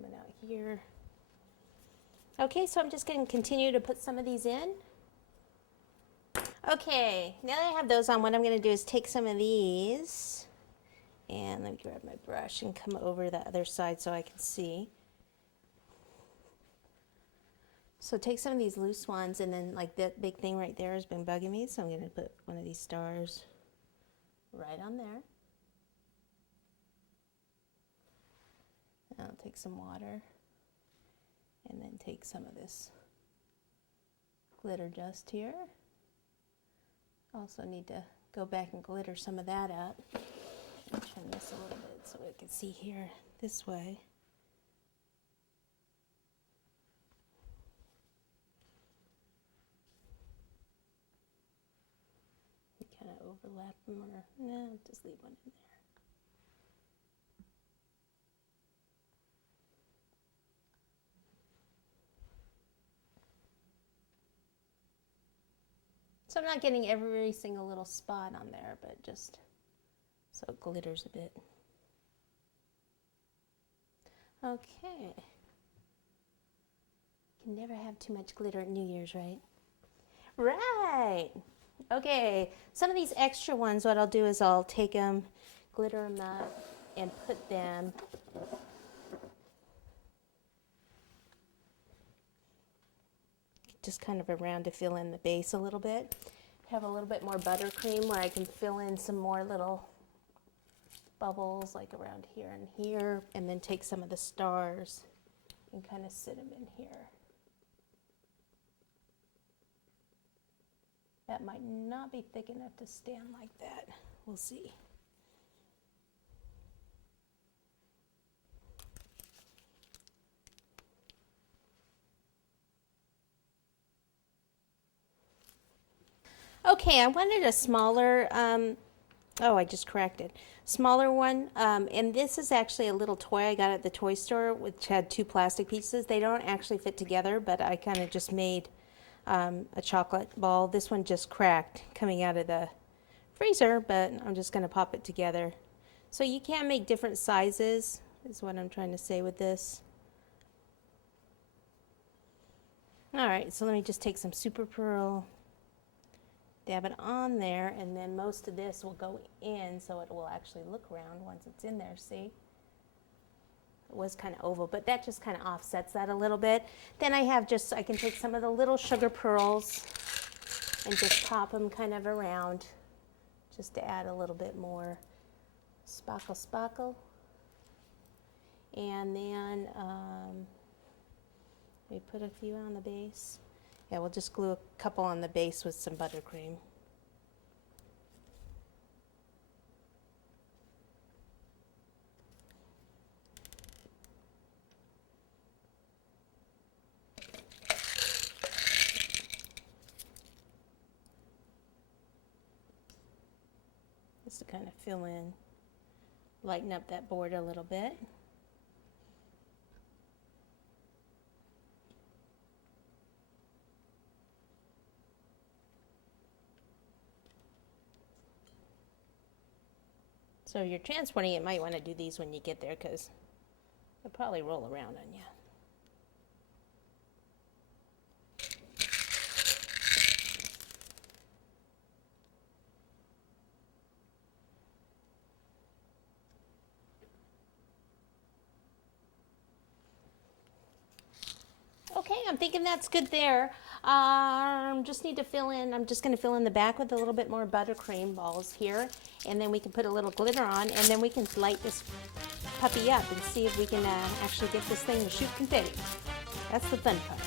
coming out here. Okay, so I'm just going to continue to put some of these in. Okay, now that I have those on, what I'm going to do is take some of these, and let me grab my brush and come over the other side so I can see. So take some of these loose ones, and then like that big thing right there has been bugging me, so I'm going to put one of these stars right on there. I'll take some water and then take some of this glitter dust here. Also need to go back and glitter some of that up. Turn this a little bit so we can see here this way. Kind of overlap them, or no, just leave one in there. So I'm not getting every single little spot on there, but just so it glitters a bit. Okay. You can never have too much glitter at New Year's, right? Right. Okay, some of these extra ones, what I'll do is I'll take them, glitter them up, and put them just kind of around to fill in the base a little bit. Have a little bit more buttercream where I can fill in some more little bubbles like around here and here, and then take some of the stars and kind of sit them in here. That might not be thick enough to stand like that. We'll see. Okay, I wanted a smaller, oh, I just corrected. Smaller one, and this is actually a little toy I got at the toy store, which had two plastic pieces. They don't actually fit together, but I kind of just made a chocolate ball. This one just cracked coming out of the freezer, but I'm just going to pop it together. So you can make different sizes, is what I'm trying to say with this. Alright, so let me just take some Super Pearl, dab it on there, and then most of this will go in so it will actually look round once it's in there, see? It was kind of oval, but that just kind of offsets that a little bit. Then I have just, I can take some of the little sugar pearls and just pop them kind of around just to add a little bit more sparkle. And then we put a few on the base. Yeah, we'll just glue a couple on the base with some buttercream. Just to kind of fill in, lighten up that board a little bit. So if you're transporting it, you might want to do these when you get there because they'll probably roll around on you. Okay, I'm thinking that's good there. Just need to fill in, I'm just going to fill in the back with a little bit more buttercream balls here, and then we can put a little glitter on, and then we can light this puppy up and see if we can actually get this thing to shoot confetti. That's the fun part.